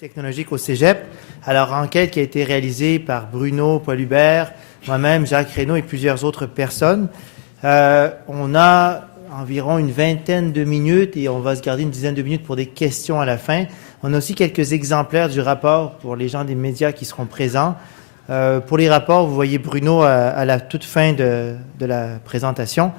Technologique au Cégep. Alors, enquête qui a été réalisée par Bruno, Paul Hubert, moi-même, Jacques Reynaud et plusieurs autres personnes. On a environ une vingtaine de minutes et on va se garder une dizaine de minutes pour des questions à la fin. On a aussi quelques exemplaires du rapport pour les gens des médias qui seront présents. Pour les rapports, vous voyez Bruno à la toute fin de la présentation.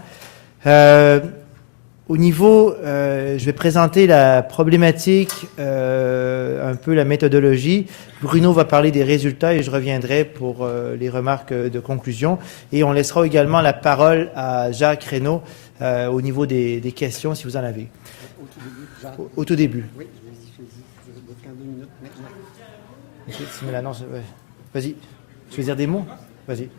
Au niveau, je vais présenter la problématique, un peu la méthodologie. Bruno va parler des résultats et je reviendrai pour les remarques de conclusion. Et on laissera également la parole à Jacques Reynaud au niveau des questions, si vous en avez. Au tout début. Oui, je vais 15 minutes maintenant. Okay, si me l'annonce, ouais. Vas-y. Tu veux dire des mots? Vas-y.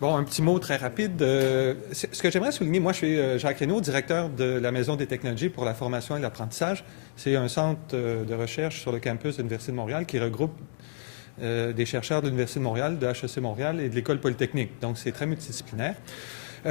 Bon, un petit mot très rapide. Ce que j'aimerais souligner, moi, je suis Jacques Reynaud, directeur de la Maison des technologies pour la formation et l'apprentissage. C'est un centre de recherche sur le campus de l'Université de Montréal qui regroupe des chercheurs de l'Université de Montréal, de HEC Montréal et de l'École polytechnique. Donc, c'est très multidisciplinaire.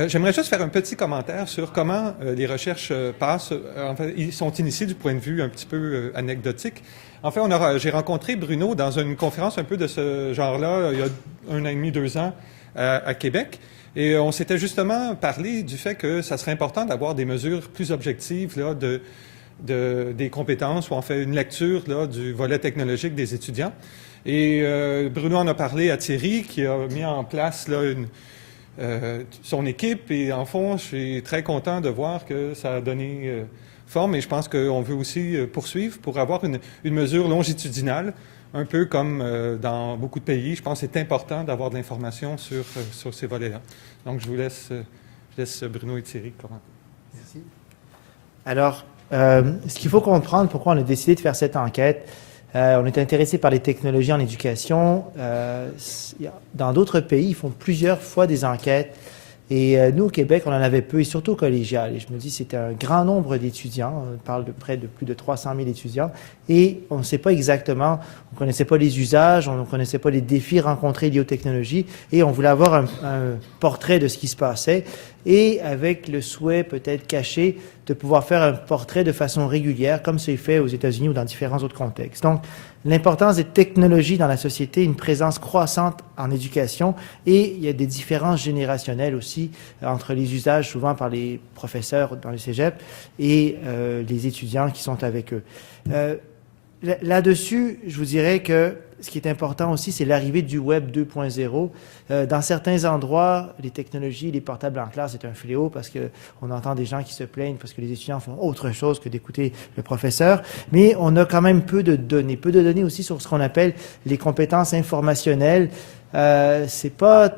J'aimerais juste faire un petit commentaire sur comment les recherches passent. En fait, ils sont initiés du point de vue un petit peu anecdotique. En fait, j'ai rencontré Bruno dans une conférence un peu de ce genre-là, il y a 1 an et demi, 2 ans, à Québec. Et on s'était justement parlé du fait que ça serait important d'avoir des mesures plus objectives là, des compétences, où on fait une lecture là, du volet technologique des étudiants. Et Bruno en a parlé à Thierry, qui a mis en place là, son équipe. Et en fond, je suis très content de voir que ça a donné forme. Et je pense qu'on veut aussi poursuivre pour avoir une mesure longitudinale. Un peu comme dans beaucoup de pays, je pense que c'est important d'avoir de l'information sur ces volets-là. Donc, je laisse Bruno et Thierry commenter. Merci. Alors, ce qu'il faut comprendre, pourquoi on a décidé de faire cette enquête, on est intéressé par les technologies en éducation. Dans d'autres pays, ils font plusieurs fois des enquêtes. Et nous, au Québec, on en avait peu, et surtout au collégial. Et je me dis, c'était un grand nombre d'étudiants. On parle de près de plus de 300 000 étudiants. Et on ne sait pas exactement, on ne connaissait pas les usages, on ne connaissait pas les défis rencontrés liés aux technologies. Et on voulait avoir un portrait de ce qui se passait. Et avec le souhait peut-être caché de pouvoir faire un portrait de façon régulière, comme c'est fait aux États-Unis ou dans différents autres contextes. Donc, l'importance des technologies dans la société, une présence croissante en éducation et il y a des différences générationnelles aussi entre les usages souvent par les professeurs dans les cégeps et les étudiants qui sont avec eux. Là-dessus, je vous dirais que ce qui est important aussi, c'est l'arrivée du Web 2.0. Dans certains endroits, les technologies, les portables en classe, c'est un fléau parce qu'on entend des gens qui se plaignent parce que les étudiants font autre chose que d'écouter le professeur. Mais on a quand même peu de données aussi sur ce qu'on appelle les compétences informationnelles. On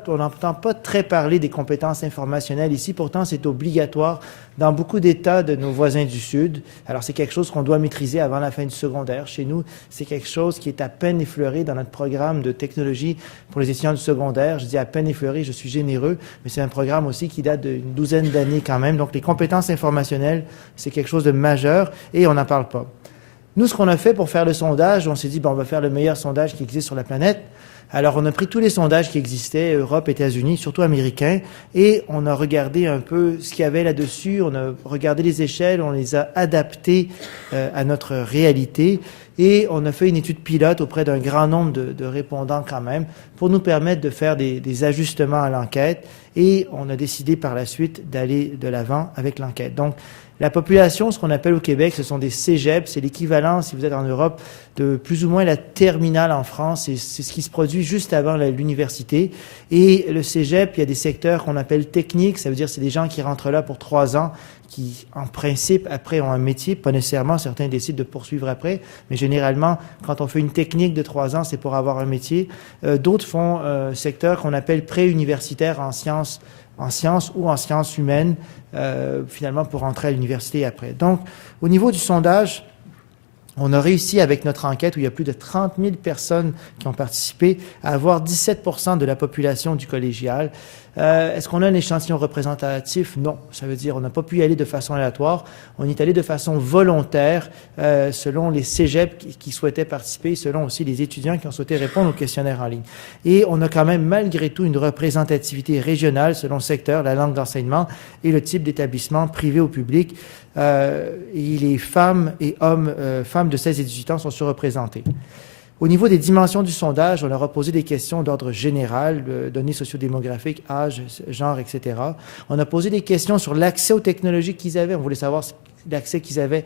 n'entend pas très parler des compétences informationnelles ici, pourtant c'est obligatoire dans beaucoup d'États de nos voisins du Sud. Alors c'est quelque chose qu'on doit maîtriser avant la fin du secondaire. Chez nous, c'est quelque chose qui est à peine effleuré dans notre programme de technologie pour les étudiants du secondaire. Je dis à peine effleuré, je suis généreux, mais c'est un programme aussi qui date d'une douzaine d'années quand même. Donc les compétences informationnelles, c'est quelque chose de majeur et on n'en parle pas. Nous, ce qu'on a fait pour faire le sondage, on s'est dit, on va faire le meilleur sondage qui existe sur la planète. Alors, on a pris tous les sondages qui existaient, Europe, États-Unis, surtout américains, et on a regardé un peu ce qu'il y avait là-dessus, on a regardé les échelles, on les a adaptées à notre réalité, et on a fait une étude pilote auprès d'un grand nombre de répondants quand même, pour nous permettre de faire des ajustements à l'enquête, et on a décidé par la suite d'aller de l'avant avec l'enquête. Donc, la population, ce qu'on appelle au Québec, ce sont des cégeps. C'est l'équivalent, si vous êtes en Europe, de plus ou moins la terminale en France. C'est ce qui se produit juste avant l'université. Et le cégep, il y a des secteurs qu'on appelle techniques. Ça veut dire que c'est des gens qui rentrent là pour 3 ans, qui, en principe, après, ont un métier. Pas nécessairement, certains décident de poursuivre après. Mais généralement, quand on fait une technique de 3 ans, c'est pour avoir un métier. D'autres font un secteur qu'on appelle pré-universitaire en sciences ou en sciences humaines, finalement pour entrer à l'université après. Donc, au niveau du sondage, on a réussi avec notre enquête, où il y a plus de 30 000 personnes qui ont participé, à avoir 17 % de la population du collégial Est-ce qu'on a un échantillon représentatif? Non. Ça veut dire on n'a pas pu y aller de façon aléatoire. On y est allé de façon volontaire selon les cégeps qui souhaitaient participer, selon aussi les étudiants qui ont souhaité répondre au questionnaire en ligne. Et on a quand même malgré tout une représentativité régionale selon secteur, la langue d'enseignement et le type d'établissement privé ou public. Et les femmes et hommes, femmes de 16 et 18 ans sont surreprésentés. Au niveau des dimensions du sondage, on leur a posé des questions d'ordre général, données sociodémographiques, âge, genre, etc. On a posé des questions sur l'accès aux technologies qu'ils avaient. On voulait savoir l'accès qu'ils avaient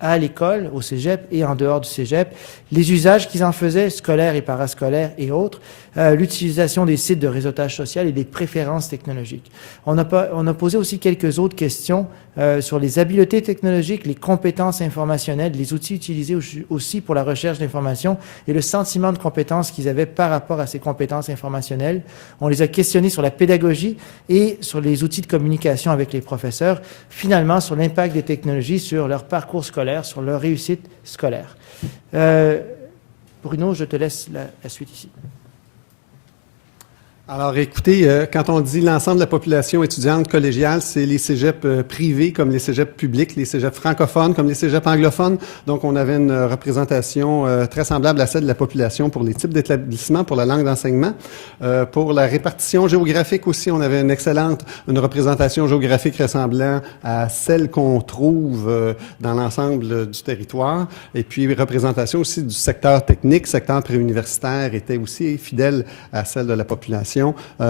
à l'école, au cégep et en dehors du cégep, les usages qu'ils en faisaient, scolaires et parascolaires et autres, l'utilisation des sites de réseautage social et des préférences technologiques. On a posé aussi quelques autres questions sur les habiletés technologiques, les compétences informationnelles, les outils utilisés aussi pour la recherche d'informations et le sentiment de compétence qu'ils avaient par rapport à ces compétences informationnelles. On les a questionnés sur la pédagogie et sur les outils de communication avec les professeurs, finalement sur l'impact des technologies sur leur parcours scolaire, sur leur réussite scolaire. Bruno, je te laisse la suite ici. Alors, écoutez, quand on dit l'ensemble de la population étudiante collégiale, c'est les cégeps privés comme les cégeps publics, les cégeps francophones comme les cégeps anglophones. Donc, on avait une représentation très semblable à celle de la population pour les types d'établissements, pour la langue d'enseignement. Pour la répartition géographique aussi, on avait une représentation géographique ressemblant à celle qu'on trouve dans l'ensemble du territoire. Et puis, représentation aussi du secteur technique, secteur préuniversitaire était aussi fidèle à celle de la population.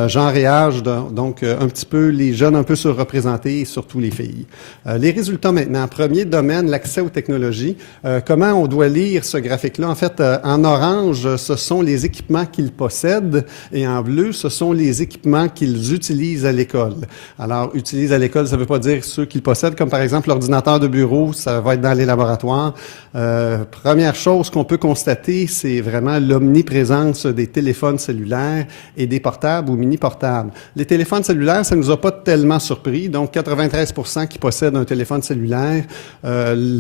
Genre et âge, donc un petit peu les jeunes un peu surreprésentés et surtout les filles. Les résultats maintenant. Premier domaine, l'accès aux technologies. Comment on doit lire ce graphique-là? En fait, en orange, ce sont les équipements qu'ils possèdent et en bleu, ce sont les équipements qu'ils utilisent à l'école. Alors, utilisent à l'école, ça ne veut pas dire ceux qu'ils possèdent, comme par exemple l'ordinateur de bureau, ça va être dans les laboratoires. Première chose qu'on peut constater, c'est vraiment l'omniprésence des téléphones cellulaires et des portables ou mini-portables. Les téléphones cellulaires, ça ne nous a pas tellement surpris. Donc, 93% qui possèdent un téléphone cellulaire.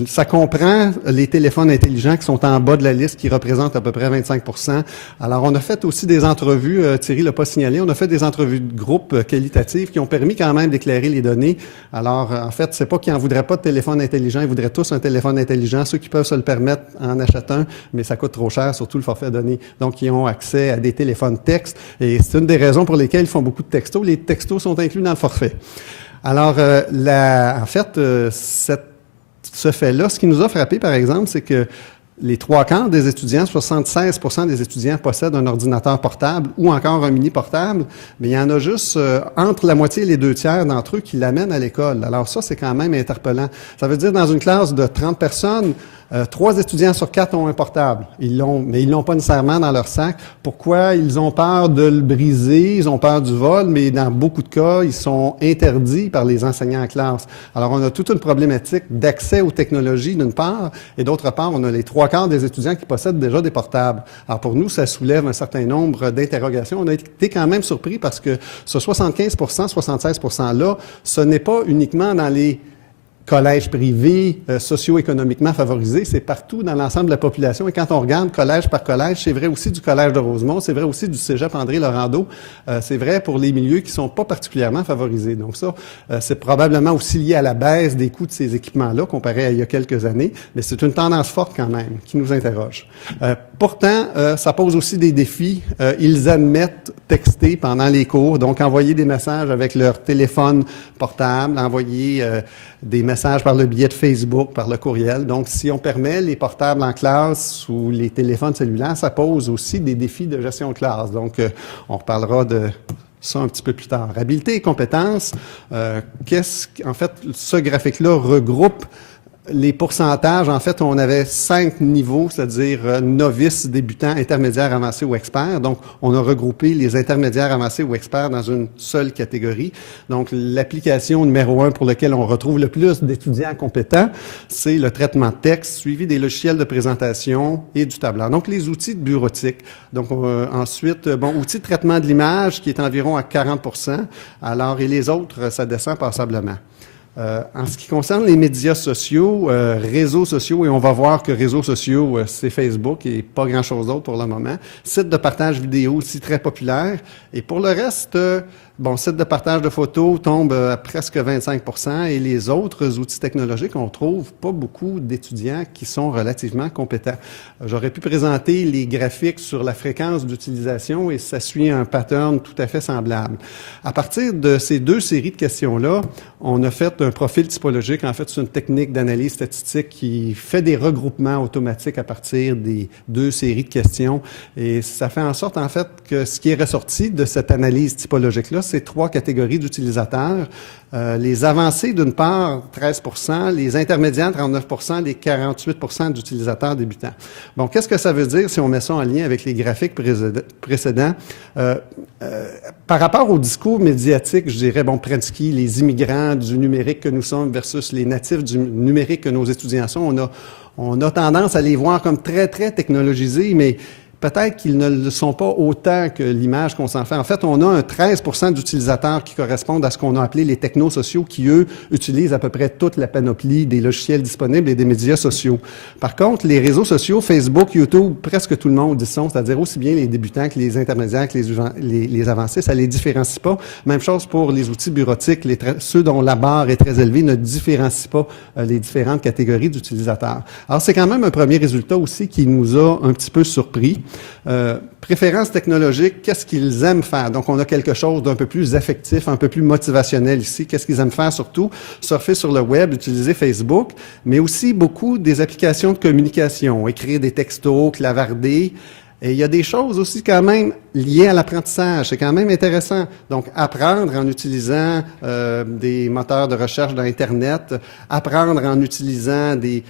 Ça comprend les téléphones intelligents qui sont en bas de la liste, qui représentent à peu près 25%. Alors, on a fait aussi des entrevues, Thierry l'a pas signalé, on a fait des entrevues de groupe qualitatives qui ont permis quand même d'éclairer les données. Alors, en fait, c'est pas qu'ils n'en voudraient pas de téléphone intelligent, ils voudraient tous un téléphone intelligent. Ceux qui peuvent se le permettre en achètent un, mais ça coûte trop cher, surtout le forfait données. Donc, ils ont accès à des téléphones textes. Et c'est une des raisons pour lesquelles ils font beaucoup de textos. Les textos sont inclus dans le forfait. Alors, en fait, ce fait-là, ce qui nous a frappé, par exemple, c'est que les 3/4 des étudiants, 76% des étudiants possèdent un ordinateur portable ou encore un mini-portable, mais il y en a juste entre la moitié et les 2/3 d'entre eux qui l'amènent à l'école. Alors ça, c'est quand même interpellant. Ça veut dire dans une classe de 30 personnes, 3 étudiants sur 4 ont un portable. Mais ils l'ont pas nécessairement dans leur sac. Pourquoi? Ils ont peur de le briser, ils ont peur du vol, mais dans beaucoup de cas, ils sont interdits par les enseignants en classe. Alors, on a toute une problématique d'accès aux technologies, d'une part, et d'autre part, on a les 3/4 des étudiants qui possèdent déjà des portables. Alors, pour nous, ça soulève un certain nombre d'interrogations. On a été quand même surpris parce que ce 75%, 76%-là, ce n'est pas uniquement dans les collèges privés socio-économiquement favorisés, c'est partout dans l'ensemble de la population. Et quand on regarde collège par collège, c'est vrai aussi du collège de Rosemont, c'est vrai aussi du cégep André-Laurando, c'est vrai pour les milieux qui sont pas particulièrement favorisés. Donc ça, c'est probablement aussi lié à la baisse des coûts de ces équipements-là comparé à il y a quelques années, mais c'est une tendance forte quand même qui nous interroge. Pourtant, ça pose aussi des défis. Ils admettent texter pendant les cours, donc envoyer des messages avec leur téléphone portable, envoyer des messages par le biais de Facebook, par le courriel. Donc, si on permet les portables en classe ou les téléphones cellulaires, ça pose aussi des défis de gestion de classe. Donc, on reparlera de ça un petit peu plus tard. Habileté et compétences, en fait, ce graphique-là regroupe les pourcentages. En fait, on avait 5 niveaux, c'est-à-dire novices, débutants, intermédiaires, avancés ou experts. Donc, on a regroupé les intermédiaires, avancés ou experts dans une seule catégorie. Donc, l'application numéro 1 pour laquelle on retrouve le plus d'étudiants compétents, c'est le traitement de texte, suivi des logiciels de présentation et du tableur. Donc, les outils de bureautique. Donc, ensuite, outils de traitement de l'image qui est environ à 40%. Alors, et les autres, ça descend passablement. En ce qui concerne les médias sociaux, réseaux sociaux, et on va voir que réseaux sociaux, c'est Facebook et pas grand-chose d'autre pour le moment. Sites de partage vidéo aussi très populaires. Et pour le reste, bon, site de partage de photos tombe à presque 25%, et les autres outils technologiques, on trouve pas beaucoup d'étudiants qui sont relativement compétents. J'aurais pu présenter les graphiques sur la fréquence d'utilisation et ça suit un pattern tout à fait semblable. À partir de ces deux séries de questions-là, on a fait un profil typologique. En fait, c'est une technique d'analyse statistique qui fait des regroupements automatiques à partir des deux séries de questions. Et ça fait en sorte, en fait, que ce qui est ressorti de cette analyse typologique-là, c'est trois catégories d'utilisateurs. Les avancés, d'une part, 13%, les intermédiaires, 39%, les 48% d'utilisateurs débutants. Bon, qu'est-ce que ça veut dire si on met ça en lien avec les graphiques précédents? Par rapport au discours médiatique, je dirais, bon, Prensky, les immigrants du numérique que nous sommes versus les natifs du numérique que nos étudiants sont, on a tendance à les voir comme très, très technologisés, mais peut-être qu'ils ne le sont pas autant que l'image qu'on s'en fait. En fait, on a un 13% d'utilisateurs qui correspondent à ce qu'on a appelé les technosociaux, qui, eux, utilisent à peu près toute la panoplie des logiciels disponibles et des médias sociaux. Par contre, les réseaux sociaux, Facebook, YouTube, presque tout le monde y sont, c'est-à-dire aussi bien les débutants que les intermédiaires, que les avancés, ça les différencie pas. Même chose pour les outils bureautiques, ceux dont la barre est très élevée ne différencient pas les différentes catégories d'utilisateurs. Alors, c'est quand même un premier résultat aussi qui nous a un petit peu surpris. Préférences technologiques, qu'est-ce qu'ils aiment faire? Donc, on a quelque chose d'un peu plus affectif, un peu plus motivationnel ici. Qu'est-ce qu'ils aiment faire surtout? Surfer sur le web, utiliser Facebook, mais aussi beaucoup des applications de communication, écrire des textos, clavarder. Et il y a des choses aussi quand même liées à l'apprentissage. C'est quand même intéressant. Donc, apprendre en utilisant des moteurs de recherche d'Internet, apprendre en utilisant des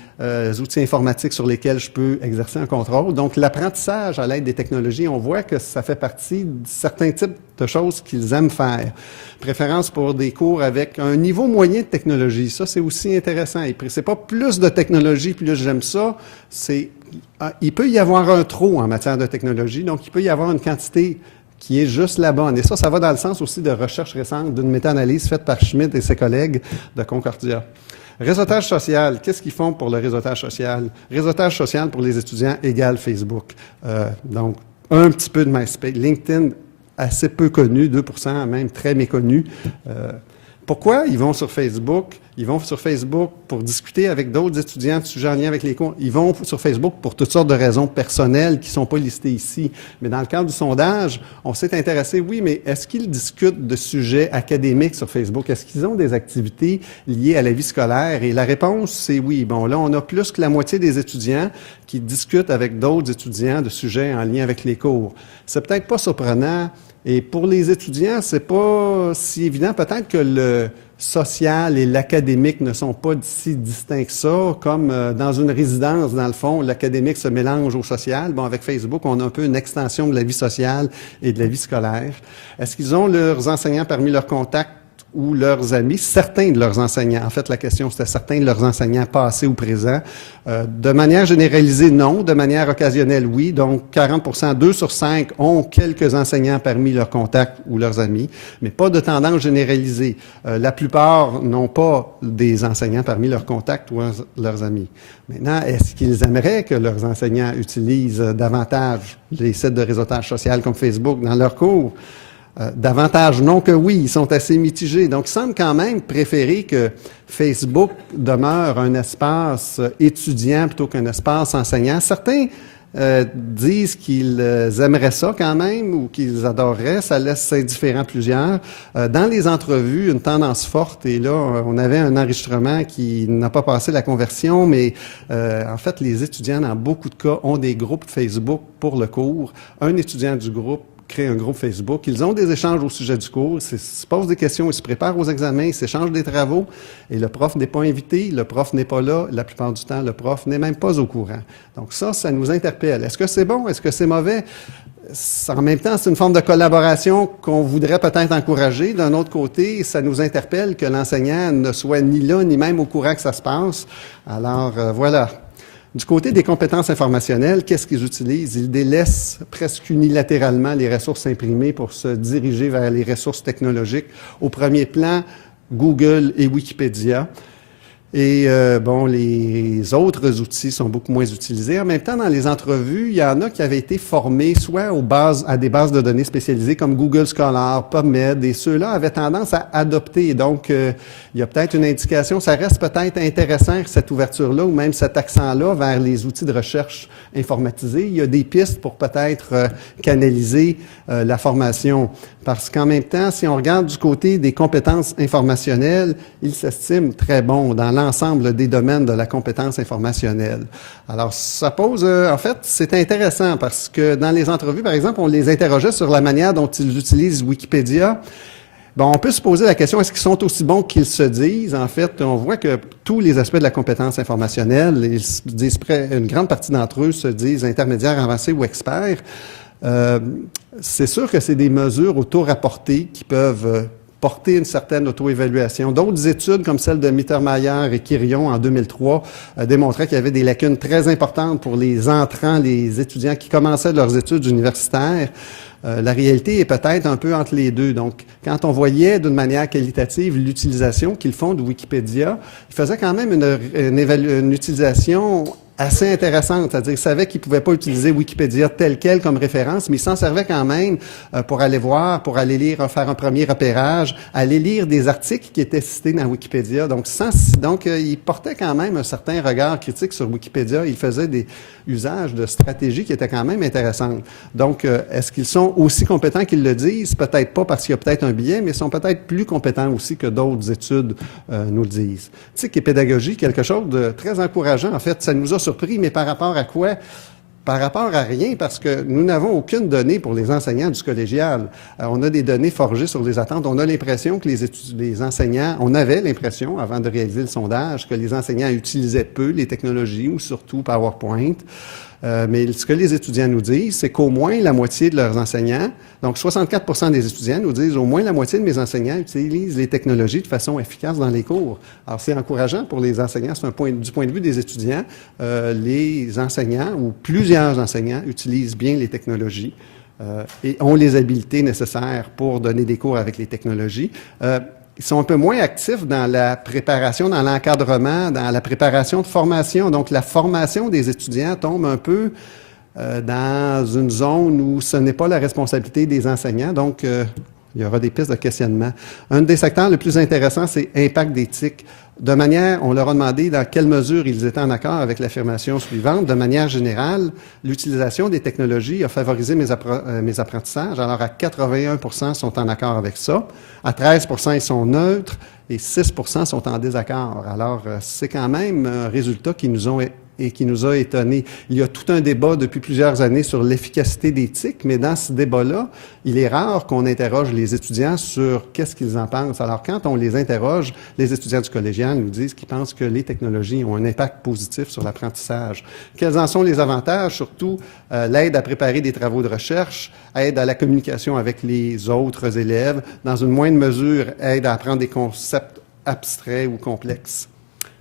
outils informatiques sur lesquels je peux exercer un contrôle. Donc, l'apprentissage à l'aide des technologies, on voit que ça fait partie de certains types de choses qu'ils aiment faire. Préférence pour des cours avec un niveau moyen de technologie. Ça, c'est aussi intéressant. Et c'est pas plus de technologie, plus j'aime ça. Il peut y avoir un trop en matière de technologie, donc il peut y avoir une quantité qui est juste la bonne. Et ça va dans le sens aussi de recherche récente d'une méta-analyse faite par Schmidt et ses collègues de Concordia. Réseautage social, qu'est-ce qu'ils font pour le réseautage social? Réseautage social pour les étudiants égale Facebook. Donc, un petit peu de MySpace. LinkedIn, assez peu connu, 2%, même très méconnu. Pourquoi ils vont sur Facebook? Ils vont sur Facebook pour discuter avec d'autres étudiants de sujets en lien avec les cours. Ils vont sur Facebook pour toutes sortes de raisons personnelles qui ne sont pas listées ici. Mais dans le cadre du sondage, on s'est intéressé, oui, mais est-ce qu'ils discutent de sujets académiques sur Facebook? Est-ce qu'ils ont des activités liées à la vie scolaire? Et la réponse, c'est oui. Bon, là, on a plus que la moitié des étudiants qui discutent avec d'autres étudiants de sujets en lien avec les cours. C'est peut-être pas surprenant. Et pour les étudiants, c'est pas si évident. Peut-être que le social et l'académique ne sont pas si distincts que ça. Comme dans une résidence, dans le fond, l'académique se mélange au social. Bon, avec Facebook, on a un peu une extension de la vie sociale et de la vie scolaire. Est-ce qu'ils ont leurs enseignants parmi leurs contacts ou leurs amis? Certains de leurs enseignants. En fait, la question, c'était certains de leurs enseignants passés ou présents. De manière généralisée, non. De manière occasionnelle, oui. Donc, 40%, 2 sur 5 ont quelques enseignants parmi leurs contacts ou leurs amis, mais pas de tendance généralisée. La plupart n'ont pas des enseignants parmi leurs contacts ou leurs amis. Maintenant, est-ce qu'ils aimeraient que leurs enseignants utilisent davantage les sites de réseautage social comme Facebook dans leurs cours? Davantage non que oui, ils sont assez mitigés. Donc, ils semblent quand même préférer que Facebook demeure un espace étudiant plutôt qu'un espace enseignant. Certains disent qu'ils aimeraient ça quand même ou qu'ils adoreraient. Ça laisse indifférent plusieurs. Dans les entrevues, une tendance forte, et là, on avait un enregistrement qui n'a pas passé la conversion, mais en fait, les étudiants, dans beaucoup de cas, ont des groupes Facebook pour le cours. Un étudiant du groupe créent un groupe Facebook. Ils ont des échanges au sujet du cours, ils se posent des questions, ils se préparent aux examens, ils s'échangent des travaux et le prof n'est pas invité, le prof n'est pas là. La plupart du temps, le prof n'est même pas au courant. Donc ça nous interpelle. Est-ce que c'est bon? Est-ce que c'est mauvais? En même temps, c'est une forme de collaboration qu'on voudrait peut-être encourager. D'un autre côté, ça nous interpelle que l'enseignant ne soit ni là, ni même au courant que ça se passe. Alors, voilà. Du côté des compétences informationnelles, qu'est-ce qu'ils utilisent? Ils délaissent presque unilatéralement les ressources imprimées pour se diriger vers les ressources technologiques. Au premier plan, Google et Wikipédia. Et bon, les autres outils sont beaucoup moins utilisés. En même temps, dans les entrevues, il y en a qui avaient été formés soit à des bases de données spécialisées comme Google Scholar, PubMed, et ceux-là avaient tendance à adopter. Donc, il y a peut-être une indication, ça reste peut-être intéressant, cette ouverture-là, ou même cet accent-là vers les outils de recherche informatisés. Il y a des pistes pour peut-être canaliser la formation. Parce qu'en même temps, si on regarde du côté des compétences informationnelles, il s'estime très bon dans l'ensemble des domaines de la compétence informationnelle. Alors, ça pose, en fait, c'est intéressant parce que dans les entrevues, par exemple, on les interrogeait sur la manière dont ils utilisent Wikipédia. Bon, on peut se poser la question, est-ce qu'ils sont aussi bons qu'ils se disent? En fait, on voit que tous les aspects de la compétence informationnelle, une grande partie d'entre eux se disent intermédiaires, avancés ou experts. C'est sûr que c'est des mesures auto-rapportées qui peuvent porter une certaine auto-évaluation. D'autres études, comme celle de Mittermeier et Quirion en 2003, démontraient qu'il y avait des lacunes très importantes pour les entrants, les étudiants qui commençaient leurs études universitaires. La réalité est peut-être un peu entre les deux. Donc, quand on voyait d'une manière qualitative l'utilisation qu'ils font de Wikipédia, ils faisaient quand même une utilisation assez intéressante, c'est-à-dire qu'ils savaient qu'ils ne pouvaient pas utiliser Wikipédia tel quel comme référence, mais ils s'en servaient quand même pour aller voir, pour aller lire, faire un premier repérage, aller lire des articles qui étaient cités dans Wikipédia. Donc, ils portaient quand même un certain regard critique sur Wikipédia. Ils faisaient des usages de stratégies qui étaient quand même intéressantes. Donc, est-ce qu'ils sont aussi compétents qu'ils le disent? Peut-être pas parce qu'il y a peut-être un biais, mais ils sont peut-être plus compétents aussi que d'autres études nous le disent. Éthique et pédagogie, quelque chose de très encourageant. En fait, ça nous a surpris, mais par rapport à quoi? Par rapport à rien, parce que nous n'avons aucune donnée pour les enseignants du collégial. On a des données forgées sur les attentes. On a l'impression que les enseignants, on avait l'impression, avant de réaliser le sondage, que les enseignants utilisaient peu les technologies ou surtout PowerPoint. Mais ce que les étudiants nous disent, c'est qu'au moins la moitié de leurs enseignants, donc 64 des étudiants nous disent au moins la moitié de mes enseignants utilisent les technologies de façon efficace dans les cours. Alors, c'est encourageant pour les enseignants. Du point de vue des étudiants, les enseignants ou plusieurs enseignants utilisent bien les technologies et ont les habiletés nécessaires pour donner des cours avec les technologies. Ils sont un peu moins actifs dans la préparation, dans l'encadrement, dans la préparation de formation. Donc, la formation des étudiants tombe un peu dans une zone où ce n'est pas la responsabilité des enseignants. Donc, il y aura des pistes de questionnement. Un des secteurs les plus intéressants, c'est impact d'éthique. De manière, on leur a demandé dans quelle mesure ils étaient en accord avec l'affirmation suivante. De manière générale, l'utilisation des technologies a favorisé mes apprentissages. Alors, à 81 sont en accord avec ça. À 13 ils sont neutres et 6 sont en désaccord. Alors, c'est quand même un résultat qui nous a étonnés. Il y a tout un débat depuis plusieurs années sur l'efficacité d'éthique, mais dans ce débat-là, il est rare qu'on interroge les étudiants sur qu'est-ce qu'ils en pensent. Alors, quand on les interroge, les étudiants du collégial nous disent qu'ils pensent que les technologies ont un impact positif sur l'apprentissage. Quels en sont les avantages? Surtout, l'aide à préparer des travaux de recherche, aide à la communication avec les autres élèves, dans une moindre mesure, aide à apprendre des concepts abstraits ou complexes.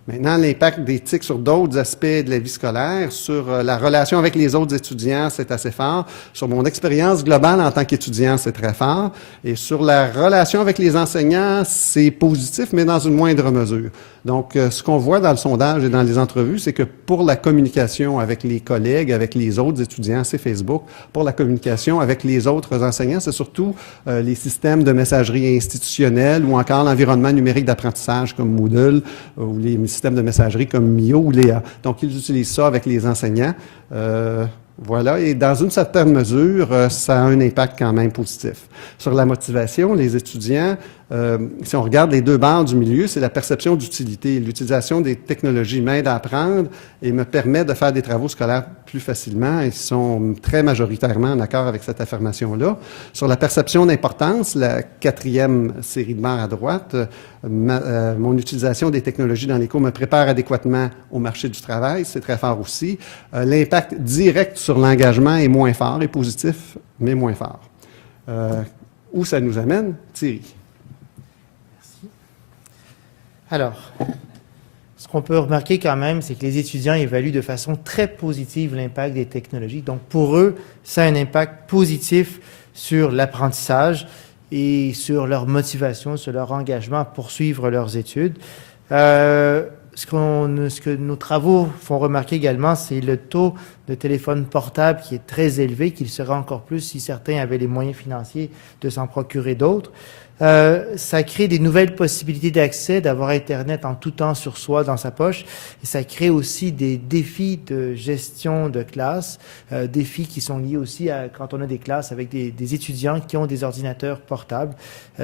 Maintenant, l'impact d'éthique sur d'autres aspects de la vie scolaire, sur la relation avec les autres étudiants, c'est assez fort. Sur mon expérience globale en tant qu'étudiant, c'est très fort. Et sur la relation avec les enseignants, c'est positif, mais dans une moindre mesure. Donc, ce qu'on voit dans le sondage et dans les entrevues, c'est que pour la communication avec les collègues, avec les autres étudiants, c'est Facebook. Pour la communication avec les autres enseignants, c'est surtout les systèmes de messagerie institutionnelle ou encore l'environnement numérique d'apprentissage comme Moodle ou les systèmes de messagerie comme Mio ou Léa. Donc, ils utilisent ça avec les enseignants. Voilà, et dans une certaine mesure, ça a un impact quand même positif. Sur la motivation, les étudiants, si on regarde les deux barres du milieu, c'est la perception d'utilité. L'utilisation des technologies m'aide à apprendre et me permet de faire des travaux scolaires plus facilement. Ils sont très majoritairement en accord avec cette affirmation-là. Sur la perception d'importance, la quatrième série de barres à droite, mon utilisation des technologies dans les cours me prépare adéquatement au marché du travail, c'est très fort aussi. L'impact direct sur l'engagement est moins fort, est positif, mais moins fort. Où ça nous amène? Thierry. Alors, ce qu'on peut remarquer quand même, c'est que les étudiants évaluent de façon très positive l'impact des technologies. Donc, pour eux, ça a un impact positif sur l'apprentissage et sur leur motivation, sur leur engagement à poursuivre leurs études. ce que nos travaux font remarquer également, c'est le taux de téléphone portable qui est très élevé, qu'il serait encore plus si certains avaient les moyens financiers de s'en procurer d'autres. Ça crée des nouvelles possibilités d'accès, d'avoir Internet en tout temps sur soi, dans sa poche. Et ça crée aussi des défis de gestion de classe, défis qui sont liés aussi à quand on a des classes avec des étudiants qui ont des ordinateurs portables.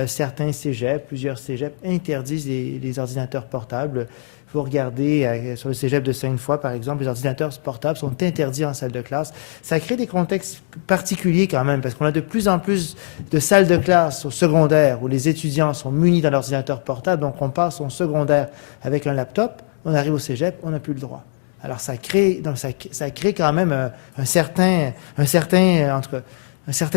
Certains cégeps, plusieurs cégeps interdisent les ordinateurs portables. Vous regardez sur le cégep de Sainte-Foy, par exemple, les ordinateurs portables sont interdits en salle de classe. Ça crée des contextes particuliers quand même, parce qu'on a de plus en plus de salles de classe au secondaire où les étudiants sont munis d'un ordinateur portable, donc on passe au secondaire avec un laptop, on arrive au cégep, on n'a plus le droit. Alors ça crée quand même un certain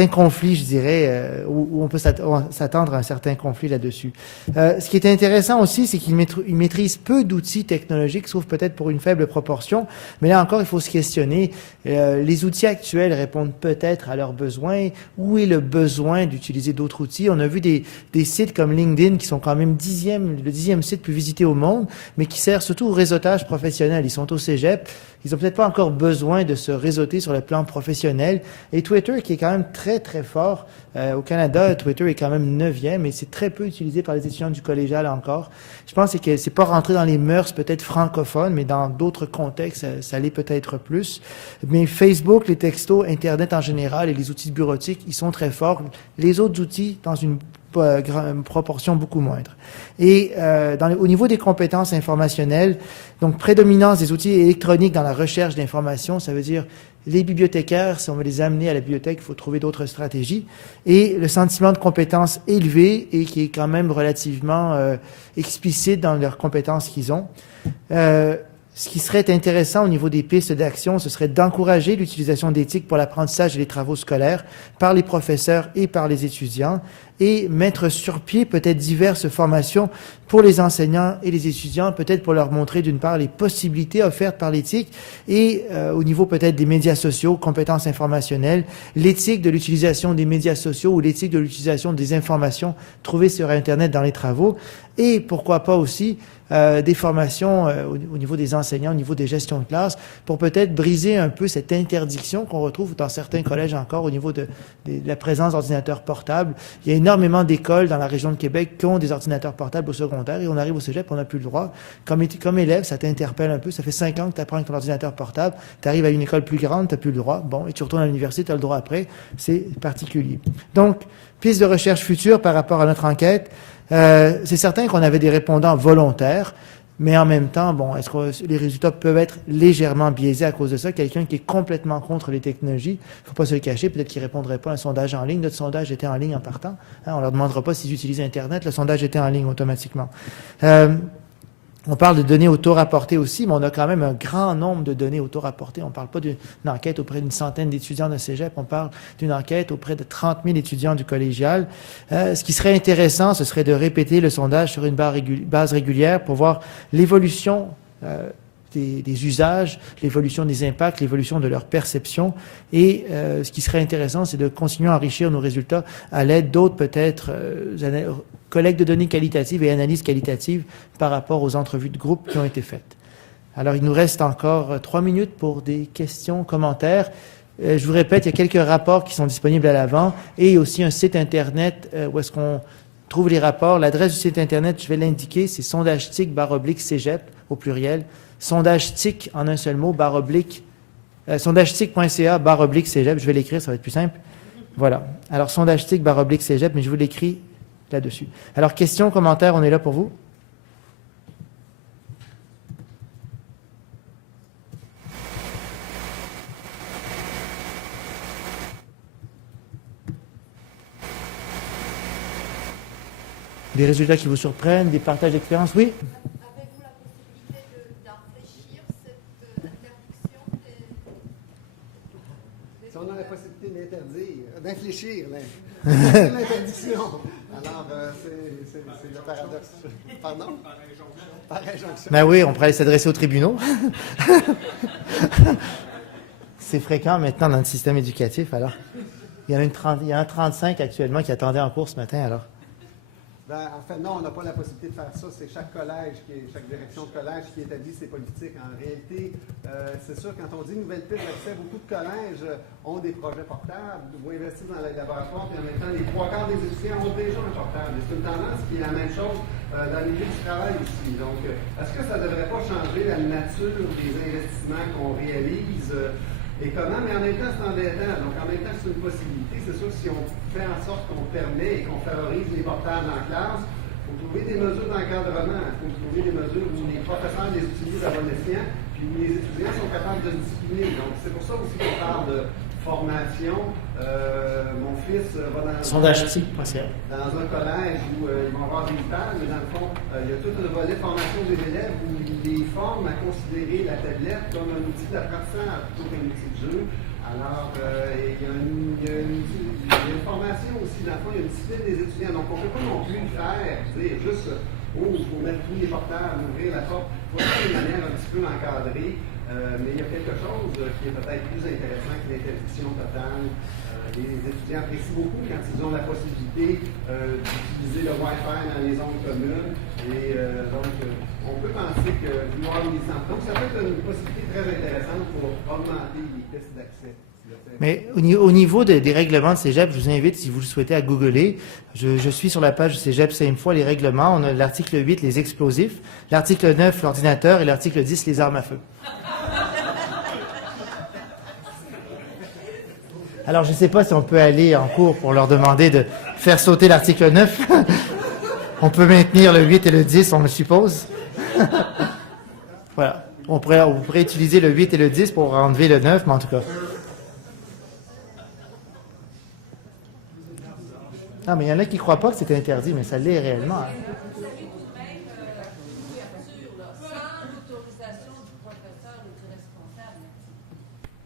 conflit, je dirais, où on peut s'attendre à un certain conflit là-dessus. Ce qui est intéressant aussi, c'est qu'ils maîtrisent peu d'outils technologiques, sauf peut-être pour une faible proportion. Mais là encore, il faut se questionner. Les outils actuels répondent peut-être à leurs besoins. Où est le besoin d'utiliser d'autres outils? On a vu des sites comme LinkedIn qui sont quand même le 10e site plus visité au monde, mais qui sert surtout au réseautage professionnel. Ils sont au cégep. Ils n'ont peut-être pas encore besoin de se réseauter sur le plan professionnel. Et Twitter, qui est quand même très, très fort. Au Canada, Twitter est quand même 9e, et c'est très peu utilisé par les étudiants du collégial encore. Je pense que c'est pas rentré dans les mœurs peut-être francophones, mais dans d'autres contextes, ça l'est peut-être plus. Mais Facebook, les textos, Internet en général et les outils bureautiques, ils sont très forts. Les autres outils, dans une proportion beaucoup moindre. Et au niveau des compétences informationnelles, donc prédominance des outils électroniques dans la recherche d'informations, ça veut dire les bibliothécaires, si on veut les amener à la bibliothèque, il faut trouver d'autres stratégies. Et le sentiment de compétence élevé et qui est quand même relativement explicite dans leurs compétences qu'ils ont. Ce qui serait intéressant au niveau des pistes d'action, ce serait d'encourager l'utilisation d'éthique pour l'apprentissage et les travaux scolaires par les professeurs et par les étudiants, et mettre sur pied peut-être diverses formations pour les enseignants et les étudiants, peut-être pour leur montrer d'une part les possibilités offertes par l'éthique et au niveau peut-être des médias sociaux, compétences informationnelles, l'éthique de l'utilisation des médias sociaux ou l'éthique de l'utilisation des informations trouvées sur Internet dans les travaux, et pourquoi pas aussi des formations au niveau des enseignants, au niveau des gestions de classe, pour peut-être briser un peu cette interdiction qu'on retrouve dans certains collèges encore au niveau de la présence d'ordinateurs portables. Il y a énormément d'écoles dans la région de Québec qui ont des ordinateurs portables au secondaire, et on arrive au cégep, on n'a plus le droit. Comme élève, ça t'interpelle un peu. Ça fait 5 ans que tu apprends avec ton ordinateur portable, tu arrives à une école plus grande, tu n'as plus le droit. Bon, et tu retournes à l'université, tu as le droit après. C'est particulier. Donc, piste de recherche future par rapport à notre enquête. C'est certain qu'on avait des répondants volontaires, mais en même temps, bon, est-ce que les résultats peuvent être légèrement biaisés à cause de ça? Quelqu'un qui est complètement contre les technologies, il ne faut pas se le cacher, peut-être qu'il ne répondrait pas à un sondage en ligne. Notre sondage était en ligne en partant. Hein, on ne leur demandera pas s'ils utilisent Internet, le sondage était en ligne automatiquement. On parle de données auto-rapportées aussi, mais on a quand même un grand nombre de données auto-rapportées. On ne parle pas d'une enquête auprès d'une centaine d'étudiants de cégep, on parle d'une enquête auprès de 30 000 étudiants du collégial. Ce qui serait intéressant, ce serait de répéter le sondage sur une base régulière pour voir l'évolution des usages, l'évolution des impacts, l'évolution de leur perception. Et ce qui serait intéressant, c'est de continuer à enrichir nos résultats à l'aide d'autres peut-être collecte de données qualitatives et analyses qualitatives par rapport aux entrevues de groupe qui ont été faites. Alors, il nous reste encore 3 minutes pour des questions, commentaires. Je vous répète, il y a quelques rapports qui sont disponibles à l'avant et aussi un site Internet où est-ce qu'on trouve les rapports. L'adresse du site Internet, je vais l'indiquer, c'est sondage-tic/cégep au pluriel. Sondage-tic en un seul mot, sondage-tic.ca/cégep. Je vais l'écrire, ça va être plus simple. Voilà. Alors, sondage-tic/cégep, mais je vous l'écris là-dessus. Alors, questions, commentaires, on est là pour vous. Des résultats qui vous surprennent, des partages d'expérience, oui? Avez-vous la possibilité d'infléchir cette interdiction Si on a la possibilité d'interdire, d'infléchir l'interdiction, alors c'est le paradoxe. Pardon? Par injonction. Ben oui, on pourrait aller s'adresser aux tribunaux. C'est fréquent maintenant dans le système éducatif, alors. Il y en a un 35 actuellement qui attendait en cours ce matin, alors. En fait, non, on n'a pas la possibilité de faire ça. C'est chaque collège, chaque direction de collège qui établit ses politiques. En réalité, c'est sûr, quand on dit nouvelle piste d'accès, beaucoup de collèges ont des projets portables ou investissent dans les laboratoires, puis en même temps, les 3/4 des étudiants ont déjà un portable. Et c'est une tendance qui est la même chose dans les milieu du travail ici. Donc, est-ce que ça ne devrait pas changer la nature des investissements qu'on réalise? Et comment? Mais en même temps, c'est embêtant. Donc, en même temps, c'est une possibilité. C'est sûr que si on fait en sorte qu'on permet et qu'on favorise les portables en classe, il faut trouver des mesures d'encadrement. Il faut trouver des mesures où les professeurs les utilisent à bon escient, puis où les étudiants sont capables de discipliner. Donc, c'est pour ça aussi qu'on parle de formation. Mon fils va dans un collège où ils vont avoir des tables, mais dans le fond, il y a tout un volet de formation des élèves où ils les forment à considérer la tablette comme un outil d'apprentissage plutôt qu'un outil de jeu. Alors, il y a une formation aussi, dans le fond, il y a une discipline des étudiants. Donc, on ne peut pas non plus le faire, dire juste, il faut mettre tous les portables, ouvrir la porte. Il faut faire de manière un petit peu encadrée. Mais il y a quelque chose qui est peut-être plus intéressant que l'interdiction totale. Les étudiants apprécient beaucoup quand ils ont la possibilité d'utiliser le Wi-Fi dans les zones communes. Et donc, on peut penser que vouloir les centres. Donc, ça peut être une possibilité très intéressante pour augmenter les pistes d'accès. Mais au niveau des règlements de Cégep, je vous invite, si vous le souhaitez, à googler. Je suis sur la page du Cégep Sainte-Foy, les règlements. On a l'article 8, les explosifs, l'article 9, l'ordinateur, et l'article 10, les armes à feu. Alors, je ne sais pas si on peut aller en cours pour leur demander de faire sauter l'article 9. On peut maintenir le 8 et le 10, on le suppose. Voilà. On pourrait utiliser le 8 et le 10 pour enlever le 9, mais en tout cas. Ah, mais il y en a qui ne croient pas que c'est interdit, mais ça l'est réellement. Hein. Vous avez tout de même l'ouverture, sans l'autorisation du professeur ou du responsable.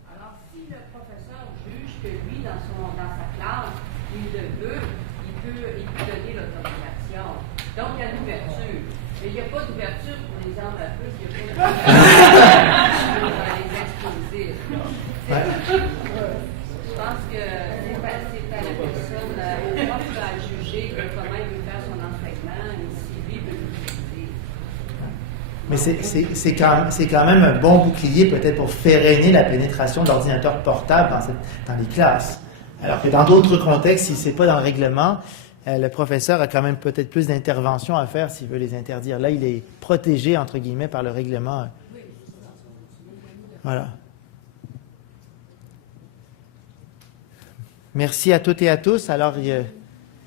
Alors, si le professeur juge que lui, dans sa classe, il le veut, il peut donner l'autorisation. Donc, il y a l'ouverture. Mais il n'y a pas d'ouverture pour les armes à feu, il n'y a pas d'ouverture pour les explosifs. Je pense que c'est à la personne, au prof à juger comment il veut faire son entraînement et si lui veut l'utiliser. Mais c'est quand même un bon bouclier peut-être pour freiner la pénétration de l'ordinateur portable dans les classes. Alors que dans d'autres contextes, si ce n'est pas dans le règlement, le professeur a quand même peut-être plus d'interventions à faire s'il veut les interdire. Là, il est protégé, entre guillemets, par le règlement. Voilà. Merci à toutes et à tous. Alors,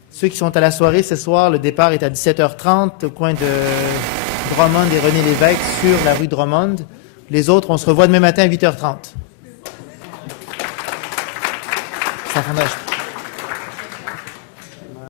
ceux qui sont à la soirée ce soir, le départ est à 17h30 au coin de Drummond et René Lévesque sur la rue Drummond. Les autres, on se revoit demain matin à 8h30. Ça